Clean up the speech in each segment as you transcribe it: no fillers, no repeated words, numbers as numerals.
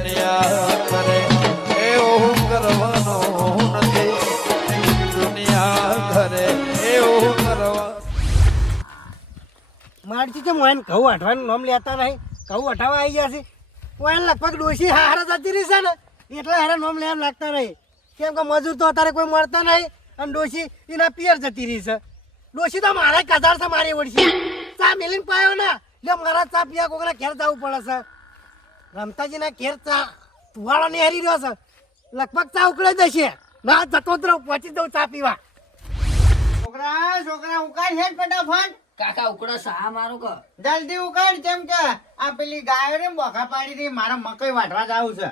દુનિયા કરે એવું કરવાનું નથી દુનિયા કરે એવું કરવા મારજી તો મોહન ઘઉં વાઢવાનું નામ લેતા નહીં ઘઉં વટાવા આવી ગયા છે મોહન લગભગ ડોશી હારા જતી રહી છે ને એટલે હારા નામ લેવા લાગતા નહીં કેમ કે મજૂર તો અત્યારે કોઈ મળતા નહીં અને ડોશી એના પિયર જતી રહી છે ડોશી તો મારા કજાર છે મારી ઓળશી ચા મેલીને પાયો ને એટલે મારા ચા પીવા કોકના ઘેર જવું પડે છે રમતાજીના ઘેર ચા તુવાળો ને હારી રહ્યો છે લગભગ ચા ઉકળાઈ દેશે ના જતો જ રહું પહોંચી દઉં ચા પીવા છોકરા ઉકાળ છે ફટાફટ કાકા ઉકળો સા મારો ક જલ્દી ઉકાળ જેમ કે આ પેલી ગાયો રે બોખા પાડી હતી મારા મકઈ વાઢવા જાવું છે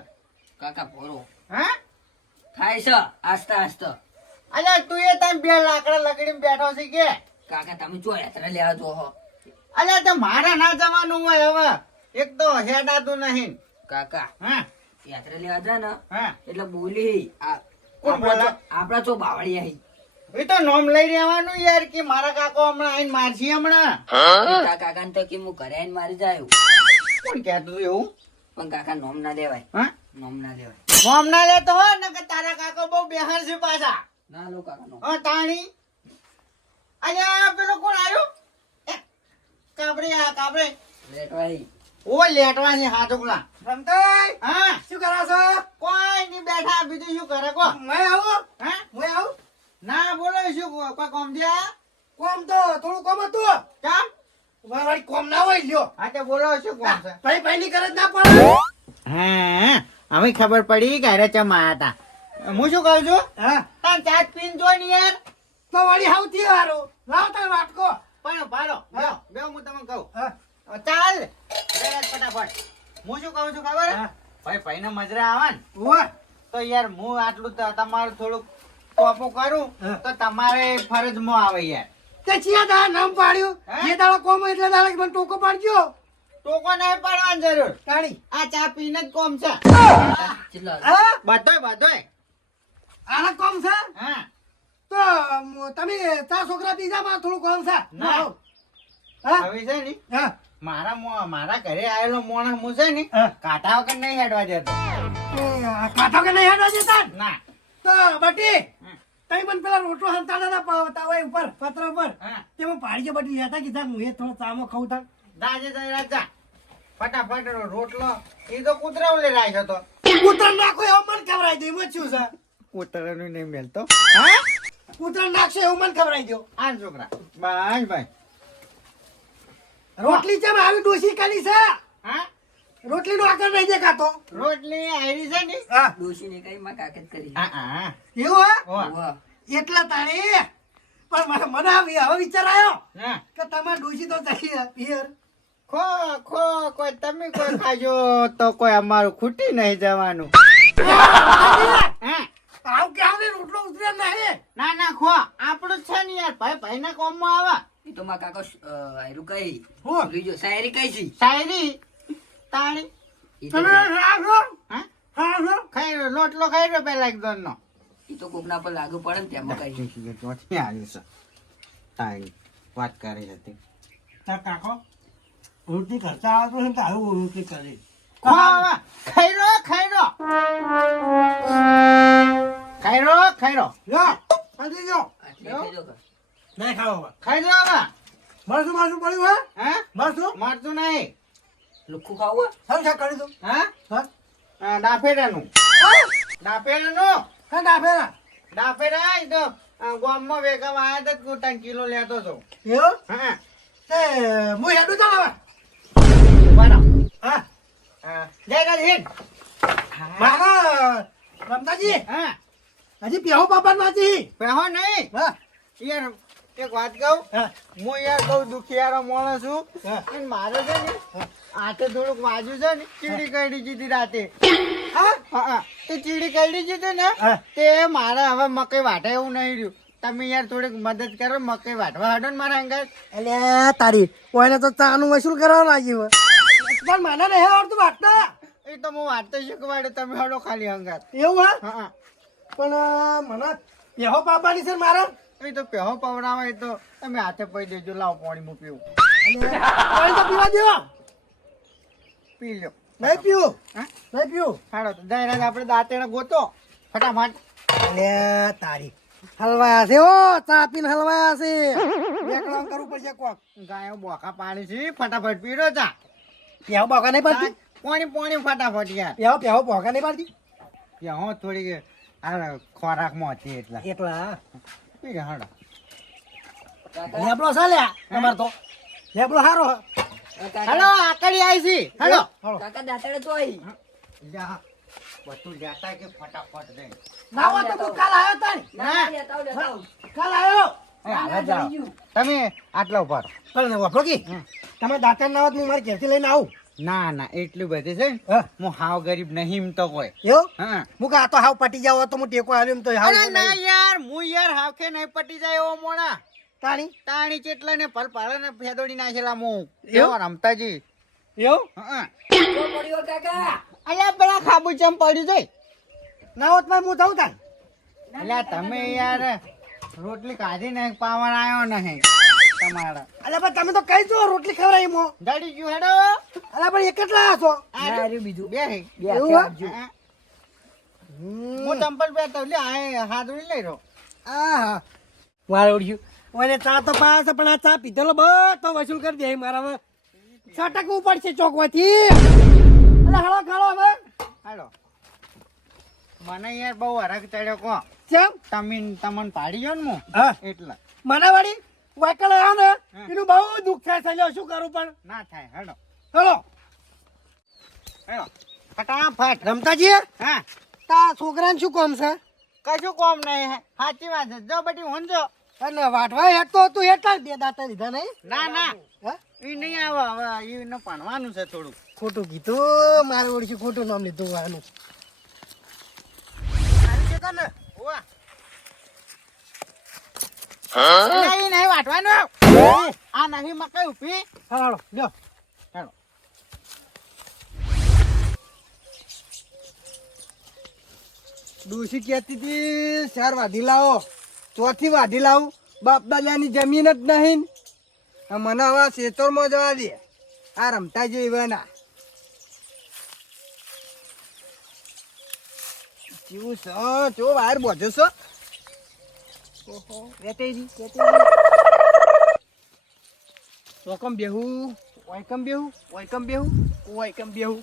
કાકા ભોરો હા થાય છે આસ્તા આસ્તા અલ્યા તું એ તને બે લાકડા લગડીને બેઠો છે કે કાકા તમે જો યાત્રા લેવા જો હો અલ્યા તો મારે ના જવાનું હોય હવે એક તો હેડાતું નહીં કાકા હા યાત્રા લેવા જાય ને હા એટલે બોલી કોણ બોલા? આપડા તો બાવળી આવી એ તો નોમ લઈ રહેવાનું યાર કે મારા કાકો હમણાં આઈને મારશી હમણાં કાકા ને તો કે હું ઘરે આવીને મારી જાય કોણ કહેતું હતું એવું પણ કાકા નોમ ના લેવાય હા નોમ ના લેવાય નોમ ના લેતો હોય ને કે તારા કાકો બહુ બેહાર છે પાછા ના લો કાકા નોમ હા તાણી અલ્યા પેલો કોણ આવ્યો કાબરે આ કાબરે લેટવાઈ ઓ લેટવા છે હાથોકલા રમતાઈ હા શું કરો છો કોઈ નહીં બેઠા બીજું શું કરે કો મેં આવું હા મેં આવું ના બોલો શું કોઈ કોમ છે કોમ તો થોડું કોમ હતું કામ વાળી કોમ ના હોય લ્યો હા તે બોલો શું કોમ છે ભાઈ ભાઈ ની કરજ ના પડે હા હવે ખબર પડી કે અરે ચમ આયા હતા હું શું કહું છું હા તાર ચાટ પીન જો ને યાર તો વાળી હાવતી હારું લાવ તાર વાટકો પણ પાડો બે હું તમને કહું હા ચાલ લે ફટાફટ હું શું કહું છું ખબર હા. ભાઈ ભાઈ ના મજરા આવે ને ઓય તો યાર હું આટલું તમારું થોડુંક ટોપું કરું હા. તો તમારે ફરજમાં આવે યાર તે ચિયા દા નામ પાડ્યું હે? જે દાડો કોમ હોય એટલે દાડો મને ટોકો પાડજો ટોકો નહીં પાડવાની જરૂર તાળી આ ચા પીને જ કોમ છે ચિલ્લા હા બધોય આના કોમ છે હા તો તમે તાર છોકરા બીજામાં થોડું કોમ છે ના. હા હવે છે ને હા મારા ઘરે આવેલો માણસ હું છે ને હા. કાંટા વગર નહીં હેડવા દેતો કાઠો કે નહીં હેડવા દેતા ને? ના તો બટી હમ. તઈ મને પેલા રોટલો હંતાડા તાવા ઉપર પત્ર ઉપર હા તેમાં પાડી બટી લેતા કીધા હું એ થોડો ચામો ખાઉં તા દાજે જઈ રાજા ફટાફટ રોટલો એ તો કૂતરા લે રાખ્યો તો કૂતરા નાખો એવું મને ખવડાવી દો એમાં શું છે કૂતરાનું નહીં મેલતો હા કૂતરા નાખશે એવું મને ખવડાવી દો આ છોકરા ભાઈ ભાઈ રોટલી ચમ આવી ડોસી કાલી છે હા રોટલી નો આકાર નહીં દેખાતો રોટલી આયરી છે ને હા ડોશી ને કઈ માં કાકે જ કરી હા એવું હે ઓવા. વાહ. એટલા તાણી પણ મને હવે વિચાર આવ્યો હા કે તમારે ડોસી તો ચાਹੀએ પિયર કોઈ તમે કોઈ ખાજો તો કોઈ અમારું ખૂટી નહીં જવાનું હા આવ કે આવે રોટલો ઉતરે નહીં ના ના ખો આપણું જ છે ને યાર ભાઈ ભાઈ ના કોમમાં આવે એ તો માં કાકો આયરું કઈ હું ભૂલી ગયો શાયરી કઈ છે શાયરી તાણી ઈ તો તમે રાખો હા હા ખાઈ રહ્યો લોટલો ખાઈ રહ્યો પેલા એક દોન નો ઈ તો કોકના પર લાગુ પડે ને તેમાં કઈ ચોથી આવ્યું છે તાણી વાત કરી હતી તાર કાકો રોટલી ખર્ચા આવતો ને તો આવું રોટલી કરી ખાઈ રહ્યો લો પાછી જો આટલી ખાઈ લો કે. નહીં ખાવા ખાઈ રહ્યો હવે મરસું મરસું પડ્યું હે હા મરસું મારતું નહીં લુખ્ખું ખાવું સમ શા કરી દઉં હા હા ડાફેડાનું હા ડાફેરા ડાફેડા એ તો ગામમાં વેગમ આવ્યા તો કુટાણ કિલો લેતો હતો એવું હા તે હું હેડું ચાલ બરાબર હા જય રાધે મારા રમતાજી હા હજી પેહો બાપા નાચી પહેવો નહીં હા યાર એક વાત કહું હા હું યાર બહુ દુખિયારો માણસ છું હા. અને મારે છે ને હાથે થોડુંક વાજ્યું છે ને ચીડી કરી દીધી રાતે હા હા તે ચીડી કરી દીધી ને હા. તે મારે હવે મકઈ વાટે એવું નહીં રહ્યું તમે યાર થોડીક મદદ કરો મકઈ વાટવા હાડો ને મારા અંગાત એટલે તારી કોઈને તો ચાનું વસૂલ કરવા લાગ્યું પણ મને નહીં આવડતું વાટતા એ તો હું વાટતો શીખવાડે તમે હાડો ખાલી અંગાત એવું હા હા પણ મને પેહો પાપાની છે મારા એ તો પહેવો પવડાવે એ તો તમે હાથે પી દેજો લાવો પાણી હું પીવું પાણી તો પીવા દેવા પી લો નહીં પીવું હા? નહીં પીવું હાલો તો જયરાજ આપણે દાંતેડા ગોતો ફટાફટ. અલે તારી હલવાયા છે ઓ ચા પીને હલવાયા છે એકલા કરવું પડશે કોક ગાયો બોકા પાણી છે ફટાફટ પીરો ચા. પ્યાવો બોકા નહીં પડતી પોણી ફટાફટ યાર. પ્યાવો બોકા નહીં પડતી હું થોડી આ ખોરાકમાં હતી એટલા એટલા પી રે હાલો. કાકા લેબડો ચાલ્યા તમાર તો લેબડો હારો હાલો આકડી આવી છે હાલો. કાકા દાંતડે તો આવી જા બધું જાતા કે ફટાફટ દે. ના હોય તો તું કાલ આવ્યો તારી ના લેતા આવ, લેતા આવ. કાલ આવ્યો એ હાલો જાઓ. તમે આટલા ઉપર. પણ વાપરો કી તમે દાંતણ ના હોત હું મારી ઘેરથી લઈને આવું ના ના એટલું બધી છે ને હા હું હાવ ગરીબ નહીં એમ તો કોઈ. એવું હા હું આ તો હાવ પટી જાવ તો હું ટેકો આવ્યો એમ તો હાવ અરે ના યાર હું યાર હાવખે નહીં પટી જાય એવો મોણા. તાણી તાણી ચેટલા ને પલ પાડે ને ફેદોડી નાખેલા હું એવું? એવો રમતાજી. એવું હા તો પડ્યો કાકા અલ્યા પેલા ખાબુ ચમ પડ્યું જાય. ના હોત માં હું જાઉં તાર અલ્યા તમે યાર રોટલી કાઢી ને પાવન આવ્યો નહીં તમારા. અલે પણ તમે તો કઈ જો રોટલી ખવડાવી મો જડી ગયું હેડો. અલે પણ એક જ લાયા છો ના રહ્યું બીજું બે હે. બે એવું હાથે હે? આપજો. હું ચંપલ પહેરતો લે આ હાથોડી લઈ રહ્યો. આહા વાળ ઉડ્યું ઓને ચા તો પાસ પણ આ ચા પીધેલો બધો વસૂલ કરી દે મારામાં છટકવું પડશે ચોકવાથી અલે હળો ખાલો હવે હાલો મને યાર બહુ હરખ ચડ્યો કો. કેમ તમને પાડી ગયો ને હું હા એટલે મને વળી વાયકલ આવ્યો ને એનું બહુ દુઃખ થાય છે લ્યો, શું કરું પણ ના થાય. હેડો હળો હેડો ફટાફટ. રમતાજી હા તા છોકરાને શું કામ છે કશું કોમ નહીં. સાચી વાત છે. જો બધી ઊંઝો. અને વાટવા હેઠતો તું હેઠા જ બે દાંતા લીધા નહીં ના ના હા એ નહીં આવે હવે એને ભણવાનું છે થોડું. ખોટું કીધું મારે ઓળખી ખોટું નામ લીધું આનું આવી જતા ને ઓવા નહીં નહીં વાટવાનું. આ નહીં મકાઈ ઉભી. હાલો લ્યો હેડો ડોશી કહેતી હતી ચાર વાઢી લાવો ચોથી વાઢી લાવું બાપ દાદાની જમીન જ નહીં આ મને હવે ખેતરમાં જવા દે આ રમતા જેવી ના કેવું છે જો બહાર બોજો છો ઓહો વેટેરી ચોકમ બેહું ઓયકમ બેહું ઓયકમ બેહું ઓયકમ બેહું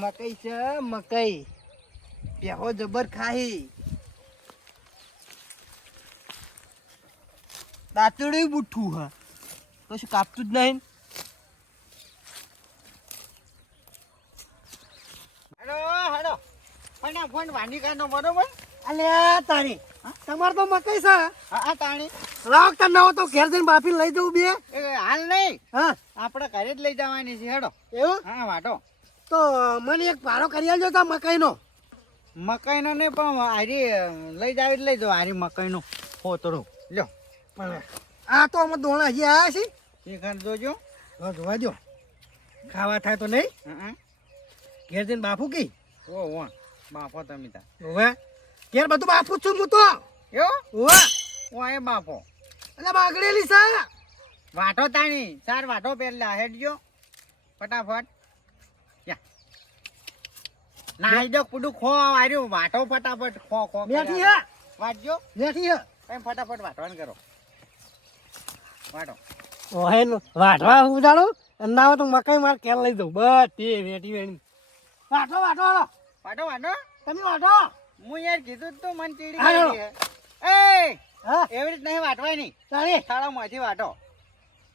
મકઈ છે મકઈ બેહો જબર ખાહી દાંતડું બુઠ્ઠું હા કશું કાપતું જ નહીં હેડો હેડો ફટાફટ વાંડી કાઢો બરોબર. અલ્યા તારી તમાર તો મકઈ છે હા તાણી લાવ તને ના હો તો ઘેર જઈને બાફીને લઈ જવું બે એ હાલ નહીં હા આપણે ઘરે જ લઈ જવાની છે. હેડો એવું હા વાટો. તો મને એક પારો કરી આલજો તા મકાઈનો મકાઈનો નહીં પણ હારી લઈ જાવ લઈ જાવ. હારી મકાઈનો ફોતળું લ્યો. પણ આ તો અમે દોણા હજી આવ્યા છે એ ઘર જોજો. હવે જોવા દો ખાવા થાય તો નહીં હા ઘેર જઈને બાફું કી ઓ બાપો તમે તા હવે ઘેર બધું બાફું જ છું હું તો એવો ઓવા ઓ એ બાપો એટલે બાગડેલી છે વાટો તાણી ચાર વાટો પહેલા હેડજો ફટાફટ. ના જો કુડું ખો આર્યું વાટો ફટાફટ ખો ખો બેઠી હે વાટજો. બેઠી હે તમે ફટાફટ વાટવાનું કરો. વાટો ઓહે વાટવા ઉજાડો ના હોય તો મકાઈ માર કેલ લઈ દઉં બધી વેટી વેણી વાટો વાટો હાલો વાટો વાટો. તમે વાટો હું યાર કીધું તું મને ચીડી હા, ગઈ છે. એ હા એવી રીત નહીં વાટવાની. તારી શાળામાંથી વાટો.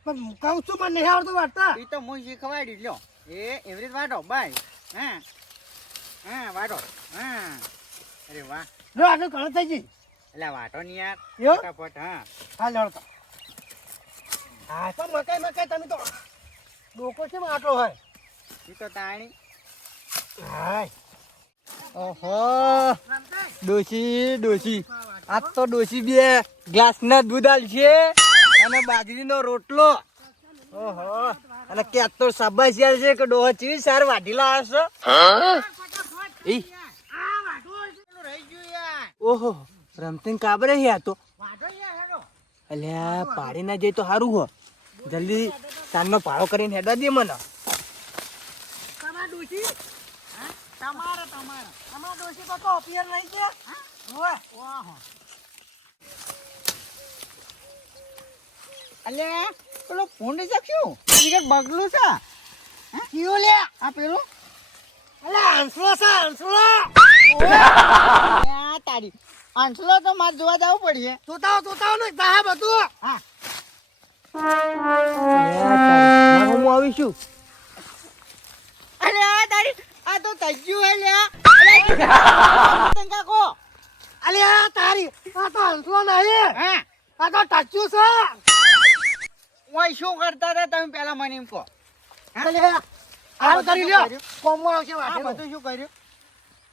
પણ કહું છું મને નહીં આવડતું વાટતા એ તો હું શીખવાડી લ્યો. એ એવી રીત વાટો બાય. હા હા વાટો. હા અરે વાહ. જો આગળ ઘણો થઈ ગઈ એટલે વાટો ની યાર એવું? ફટાફટ. હા હા લડતો હા તો મકાઈ મકાઈ તમે તો ડોકો છે આટલો હોય એ તો તાણી. હાય ઓહો ડોશી આજ તો ડોશી બે ગ્લાસ ના દૂધ આલશે અને બાજરીનો રોટલો. ઓહો અને ક્યાં તો શાબાશ યાર છે કે ડોહો ચીવી સાર વાઢીલા હશે. એ ઓહો રમતીન કાબરે યાર તો અલ્યા પાડી ના જાય તો સારું હો. જલ્દી સાંજનો પાળો કરીને હેડા દે મને. ડોશી તમારે તમારે અમાર ડોશી તો પિયર નહીં છે ઓય વાહ અલે પેલો ફોન શકશું ટિકિટ બગલું છે કયું લે આ પેલું અલે હંસલો છે હંસલો આ તારી અંસલો તો મારે જોવા જવું પડશે તું ને જા બધું હા હું આવીશું અરે આ તારી આ તો તજ્જુ હે લ્યા કાકો અલે આ તારી આ તો હંસલો નહીં હા આ તો ટચ્યું છે ઓય શું કરતા હતા તમે પેલા મને એમ કહો અલે આ કરી લ્યો કોમો આવશે આ વાટે બધું શું કર્યું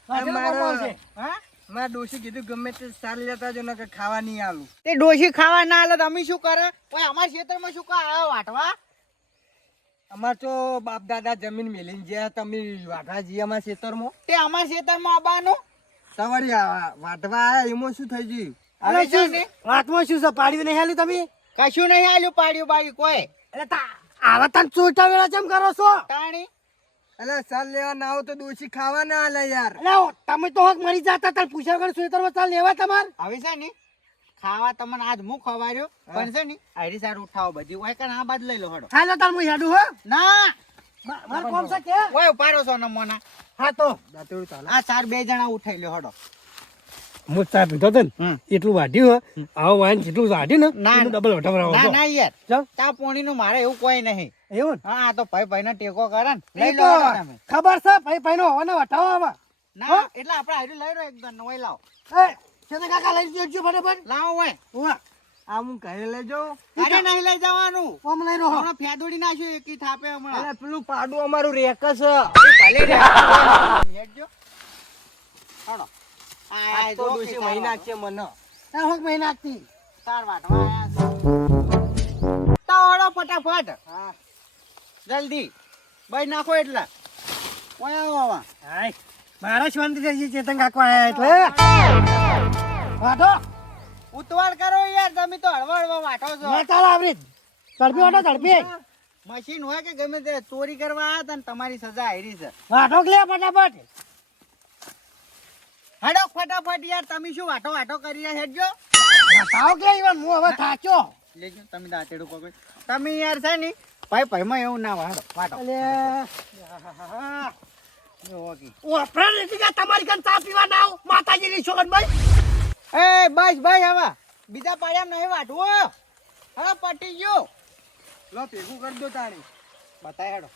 વાટે કોમો આવશે હા મારા ડોશી કીધું ગમે તે સાર લેતા જો ને કે ખાવા નહીં આલું તે ડોશી ખાવા ના આલે તમે શું કરે ઓય અમાર ખેતરમાં શું કા આવ્યો વાટવા અમાર તો બાપ દાદા જમીન મેલીને જ્યાં તમે વાટવા જઈએ અમારા ખેતરમાં તે અમાર ખેતરમાં આવવાનું તમારી વાટવા આયા એમાં શું થઈ ગયું હવે શું ને વાતમાં શું છે પાડ્યું નહીં હાલી તમે કશું નહીં આલ્યું પાડ્યું બાડી કોઈ એટલે આવા તને ચોટા વેળા કેમ કરો છો તાણી એટલે સાલ લેવા ના આવો તો ડોશી ખાવા ના આલે યાર એટલે તમે તો હક મરી જતા તાર પૂછ્યા વગર સુતરમાં ચાલ લેવા તમાર હવે છે ને ખાવા તમને આજ હું ખવાર્યો પણ છે ને આઈડી સાર ઉઠાવો બધી ઓય કણ આ બાદ લઈ લો હડો હાલો તાર હું હેડું હો ના માર કોમ છે કે ઓય ઉપાડો છો નમોના હા તો દાતેડું ચાલે આ ચાર બે જણા ઉઠાઈ લ્યો હડો હું ચા પીધો તો ને એટલું વાઢ્યું હે આવો વાઈન જેટલું વાઢ્યું ને ના, એનું ડબલ વટાવરાવો ના ના યાર ચાલ ચા પોણી નું મારે એવું કોઈ નહીં એવું ને? હા આ તો ભાઈ ને ટેકો કરે ને એ લઈ તો લો તમે ખબર છે ભાઈ ભાઈ નો હોવાનો વટાવો આવા ના એટલે આપણે આઈડી લઈ લો એકદમ નવાઈ લાવો એ ચેતન કાકા લઈ દેજો ફટાફટ લાવો ઓય ઓવા આ હું ઘરે લઈ જાઉં અરે નહીં લઈ જવાનું કોમ લઈ રહ્યો હમણાં ફેદોડી નાખ્યું એકી થાપે હમણાં અરે પેલું પાડું અમારું રેક છે ભલે રે હેડજો હડો આ તો ડોશી મહિના છે મને આ હોક મહિના થી તાર વાટવા તો હડો ફટાફટ હા જલ્દી બાઈ નાખો એટલા ઓય આવા હાય મારા શાંતિ થઈ ગઈ ચેતન કાકા આયા એટલે વાટો ઉતવાળ કરો યાર તમે તો હળવા વાટો છો મેં કાલ આવરી તડપી વાટો તડપી મશીન હોય કે ગમે તે ચોરી કરવા આવ્યા હતા ને તમારી સજા આયરી છે વાટો લે ફટાફટ હડો ફટાફટ યાર તમે શું વાટો વાટો કરી રહ્યા હેડજો બતાવો કે ઈવન હું હવે થાક્યો લેજો તમે દાંતેડું પકડ તમે યાર છે ને ભાઈ ભાઈ માં એવું ના વાટો વાટો અલે જો કી ઓ પ્રાણ નથી કે તમારી કન ચા પીવા ના આવ માતાજીની છોકનભાઈ એ બસ ભાઈ હવે બીજા પાડ્યા નહીં વાટવો હવે પટી ગયો લો ભેગું કરી દો તાણી બતાય હેડો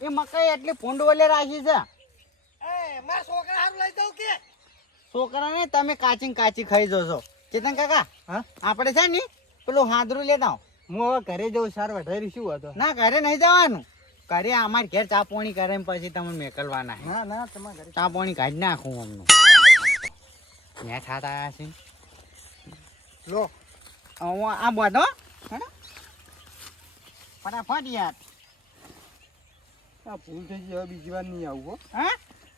મકાઈ એટલી ફૂંડવલે રાખી છે એ મારા છોકરા હારું લઈ દઉં કે છોકરાને તમે કાચી કાચી ખાઈ જશો ચેતન કાકા હા આપણે છે ને પેલું હાદરું લેતા આવો. હું હવે ઘરે જઉં સાર વઢારી શું હતો ના ઘરે નહીં જવાનું ઘરે અમારે ઘેર ચા પાણી કરે ને પછી તમે મેકલવાના છે. ના ના તમારા ઘરે ચા પાણી કાઢી નાખું અમનું મેં ખાતા આવ્યા છે લો આ બધો હેડો ફટાફટ યાર આ ભૂલ થઈ ગઈ હવે બીજી વાર નહીં આવું હો હા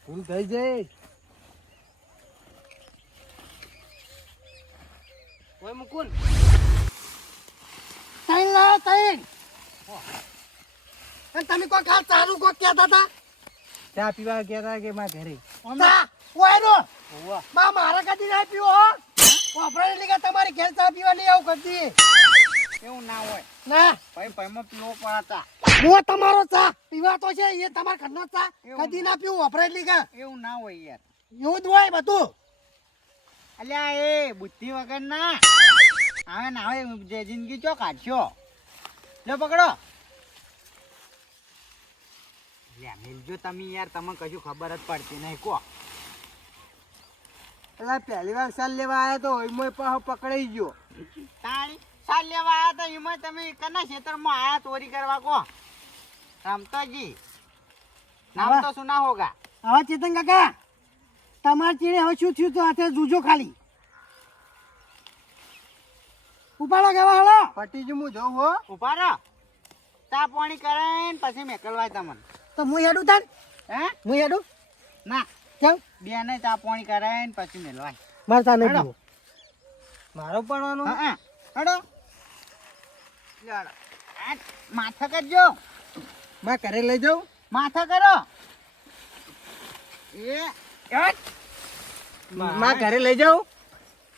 ભૂલ થઈ જાય ઓય મુકુન તૈન લા તૈન અને તમે કોઈ ખાસ ચારું કોઈ કહેતા હતા ચા પીવા કહેતા કે મારા ઘરે ચા ઓય નો બા મારા કદી ના પીવો હો વાપરાય એટલે કે તમારી ઘેર ચા પીવા નહીં આવું કદી એવું ના હોય ના ભાઈ ભાઈમાં પીવો પડતા હું તમારો ચા પીવા તો છે એ તમારા ઘરનો ચા કદી ના પીવું વાપરાય એટલે કે એવું ના હોય યાર એવું જ હોય બધું અલ્યા એ બુદ્ધિ વગર ના આવે ને આવે જે જિંદગી ચો કાઢશો લો પકડો લ્યા મિલજો તમે યાર તમને કશું ખબર જ પડતી નહીં કો એટલે પહેલી વાર સાલ લેવા આવ્યા તો એમાં પાછો પકડાઈ ગયો તાણી સાલ લેવા આયા તો એમાં તમે કના ખેતરમાં આયા ચોરી કરવા કો રમતાજી નામ તો સુના હોગા હવે ચેતન કાકા તમાર ચીડે હવે શું થયું તો હાથે જુજો ખાલી ઉપાડો કેવા હળો પટી જ હું જોઉં હો ઉભા રહો ચા પાણી કરે ને પછી મેકલવાય તમને તો હું હેડું તાન હે હું હેડું ના કેમ બેને ચા પાણી કરે ને પછી મેલવાય મારે તા નહીં હેડો. પીવું. મારો પડવાનો હા હડો માથા કરજો મારે ઘરે લઈ જાઉં માથા કરો એ મારે ઘરે લઈ જાઉં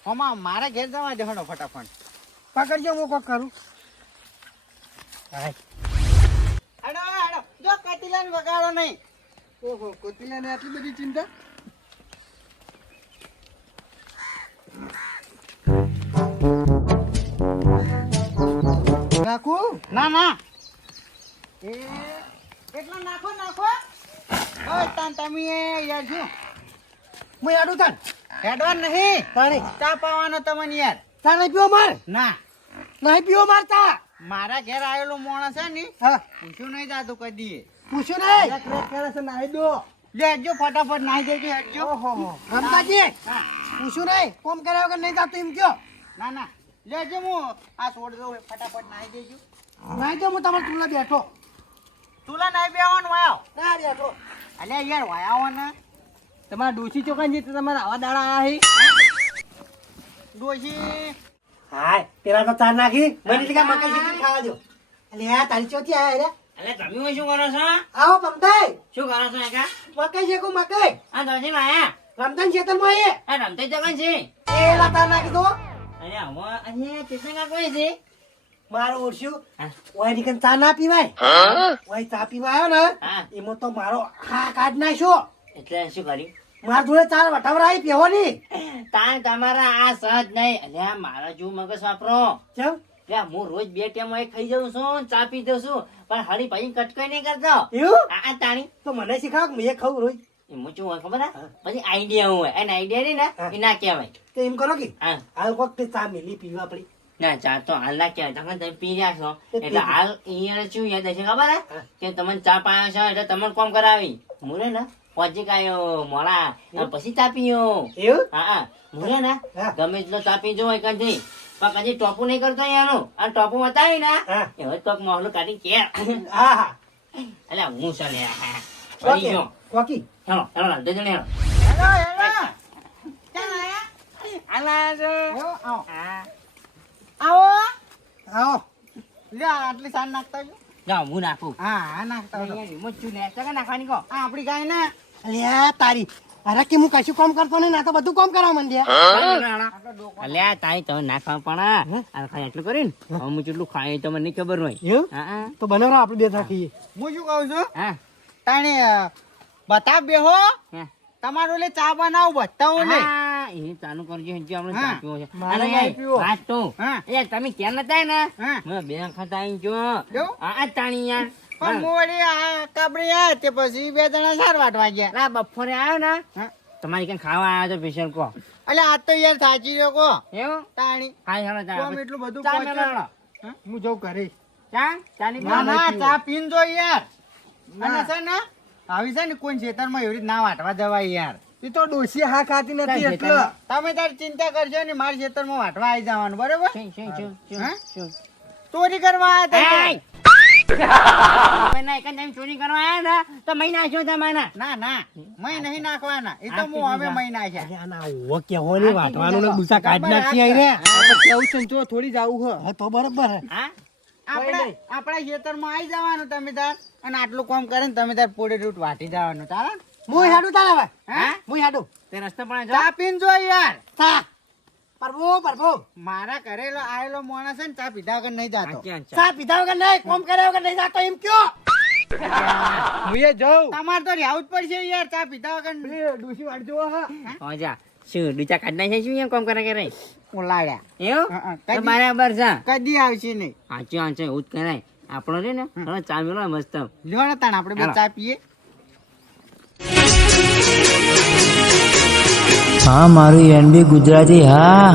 હમા મારે ઘેર જવા દે હડો ફટાફટ પકડજો હું કોક કરું હાય. હડો હડો જો કતિલાને વગાડો નહીં ઓહો કોતિલાને આટલી બધી ચિંતા નાખું ના ના એ એટલો નાખો નાખો ઓય તાન તમે યાર શું હું હેડું તાન હેડવાન નહીં તાણી ચા પાવાનો તમને યાર તા નહીં પીવો માર ના નહીં પીવો માર તા મારા ઘેર આવેલો માણસ છે ને હા પૂછ્યું નહીં જાતું કદી પૂછ્યું નહીં કરે છે નાહી દો લેજો ફટાફટ નાહી દેજો હેડજો ઓહો રમતાજી હા પૂછ્યું નહીં કોમ કર્યા વગર નહીં જાતું એમ કયો ના ના લેજો હું આ છોડ દઉં ફટાફટ નાહી દેજો નાહી દો હું તમારે ચૂલા બેઠો તુલા નાહી બેવાનું વાયો ના બેઠો અલ્યા યાર વાયાવો ને તમારા ડોસી ચોકાન જે તમારા આવા દાડા આયા ડોશી હાય પેલા તો ચા નાખી મને લીધા મકાઈ શીખી ખાવા દો અલે આ તારી ચોથી આયા રે અલે તમે શું કરો છો આવો પમતાઈ શું કરો છો એકા મકાઈ શેકું મકાઈ આ તમે વાયા રમતાન ખેતરમાં આયે આ રમતે જગન છે એ લાતા નાખી દો અરે હવે અહીંયા ચેતના કોઈ છે મારો ઓરસ્યું હા. ઓય નીકન ચા ના પીવાય ઓય ચા પીવા આવ્યો ને હા એમાં તો મારો હા કાઢ નાખ્યો એટલે શું કર્યું મારા જોડે ચાર વટાવરા આવી પેવાની તાણ તમારા આ સહજ નહીં અલ્યા મારા જો મગજ વાપરો ચમ લે હું રોજ 2 ટાઈમ એક ખાઈ જાઉં છું ચા પી દઉં છું પણ હળી ભાઈ કટકાઈ નહીં કરતો એવું આ તાણી તો મને શીખાવ કે મેં ખાવું રોજ એમાં શું હોય ખબર હે? પછી આઈડિયા હોય અને આઈડિયા નહીં ને એ ના કહેવાય તો એમ કરો કે હા હાલ કોક તે ચા મેલી પીવા પડી ના ચા તો હાલ ના કહેવાય તમે તમે પી રહ્યા છો તે એટલે પી. હાલ અહીંયા શું યાદ હશે ખબર હે હા. કે તમને ચા પાયા છો એટલે તમને કોમ કરાવી મુરે ને પહોંચી કાયો મોડા અને પછી ચા પીયો એવું હા હા મુરે ને હા. ગમે એટલો ચા પીજો એક જ નહીં પણ કદી ટોપુ નહીં કરતો અહીંયાનું અને ટોપુ બતાવી ને હા. હવે તો મોહલું કાઢી કે હા હા એટલે હું ચાલે કોકી કોકી હેલો હેલો લાલ જજણે હેલો હેલો હેલો આવો આવો લે આટલી સાન નાખતા જાઓ હું નાખું હા નાખતા નાખવાની કહો આ આપડી ગાય ને અલ્યા તારી અરે કે હું કશું કામ કરતો નહીં ના તો બધું કામ કરવા માંડ્યા અલ્યા તાઈ તમે નાખવા પણ આ ખાઈ એટલું કરીને હવે હું જેટલું ખાય તો મને નહીં ખબર હોય એવું હા તો બનાવો આપણે બે રાખીએ હું શું કહું છું હા તાણે બતાવ બેહો તમારું લે ચા બનાવું બતાવું ને એ ચાલુ કરજો હજી આપણે ચા પીવો છે મારે નહીં પીવો. વાત તો એ તમે ક્યાં નતા ને મેં બે ખાતા આવી જો આ તાણી યાર પણ મોડી આ કાબરી આ તે પછી બે જણા સાર વાટવા ગયા ના બપોરે આવ્યો ને તમારી કઈ ખાવા આવ્યો તો સ્પેશિયલ કો અલે આ તો યાર સાચી જો કો એવું તાણી ખાઈ હાલો ચા એટલું બધું ચા મેલો હું જઉં ઘરે ચા ની ના ચા પીન જો યાર અને છે ને આવી છે ને કોઈ ખેતરમાં એવી રીત ના વાટવા જવાય યાર એ તો ડોસી હા ખાતી નથી એટલે તમે તારી ચિંતા કરજો ને મારા ખેતરમાં વાટવા આવી જવાનું બરોબર ચોરી કરવા ચોરી કરવા આવ્યા ને તો મહી નાખ્યો તમારા ના ના મહી નહીં નાખવાના એ તો હું હવે મહી નાખ્યા આના ઓ કેવો ને વાટવાનું ને ગુસ્સા કાઢ નાખી આઈ રે કેવું છે જો થોડી જાવું હે તો બરાબર હે હા આપણા ખેતરમાં આવી જવાનું તમે તાર અને આટલું કામ કરે ને તમે તાર પોડે રૂટ વાટી જવાનું તારા હું હેડું તારા ભાઈ હા હું હેડું તે રસ્તે પણ ચા પીન જો યાર ચા પરબો પરબો મારા ઘરે આવેલો માણસ છે ને ચા પીધા વગર નહીં જાતો ચા પીધા વગર નહીં કોમ કર્યા વગર નહીં જાતો એમ કયો હું એ જાઉં તમારે તો રહેવું જ પડશે યાર ચા પીધા વગર ડોસી વાટજો હા જા શું દુચા કાઢના છે શું એમ કામ કરે કરે ઓલાડ્યા એવું બરાબર છે કદી આવશે નહીં સાચું સાચું એવું જ કરાય આપણો રે ને ચા મેળો મસ્ત લ્યો ને તાણ આપણે બે ચા પીએ હા મારું એનબી ગુજરાતી હા